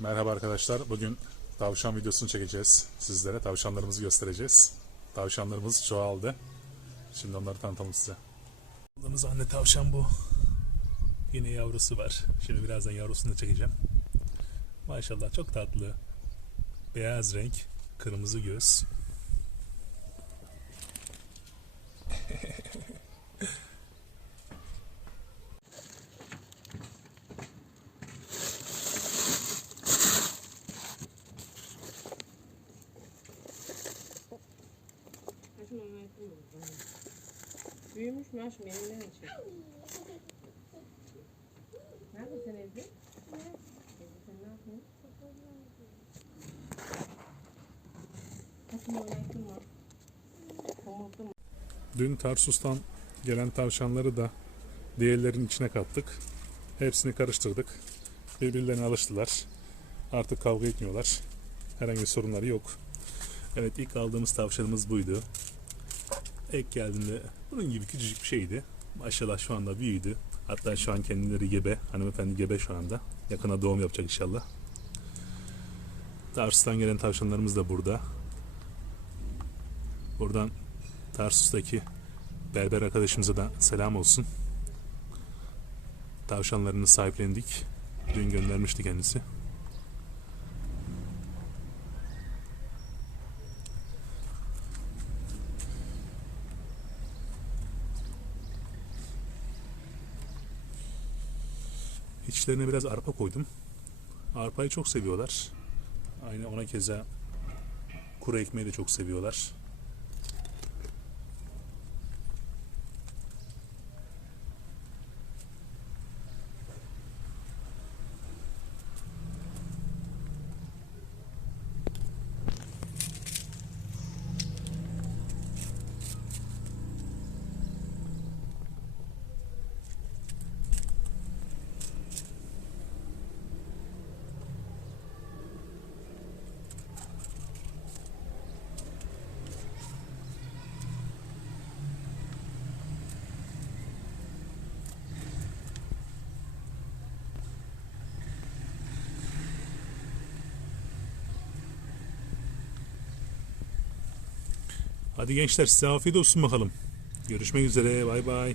Merhaba arkadaşlar. Bugün tavşan videosunu çekeceğiz sizlere. Tavşanlarımızı göstereceğiz. Tavşanlarımız çoğaldı. Şimdi onları tanıtalım size. Aldığımız anne tavşan bu. Yine yavrusu var. Şimdi birazdan yavrusunu da çekeceğim. Maşallah çok tatlı. Beyaz renk, kırmızı göz. Onu yapamıyorum. Büyümüş mü aşkım elinden açıyor. Nerede sen evde? Evde sen ne yapıyorsun? Aşkım oynattın mı? Homurtun mu? Dün Tarsus'tan gelen tavşanları da diğerlerin içine kattık. Hepsini karıştırdık. Birbirlerine alıştılar. Artık kavga etmiyorlar. Herhangi bir sorunları yok. Evet ilk aldığımız tavşanımız buydu. Ek geldiğinde bunun gibi küçücük bir şeydi. Maşallah şu anda büyüdü. Hatta şu an kendileri gebe. Hanımefendi gebe şu anda. Yakına doğum yapacak inşallah. Tarsus'tan gelen tavşanlarımız da burada. Buradan Tarsus'taki berber arkadaşımıza da selam olsun. Tavşanlarını sahiplendik. Dün göndermişti kendisi. İçlerine biraz arpa koydum. Arpayı çok seviyorlar. Aynı ona keza kuru ekmeği de çok seviyorlar. Hadi gençler size afiyet olsun bakalım. Görüşmek üzere. Bay bay.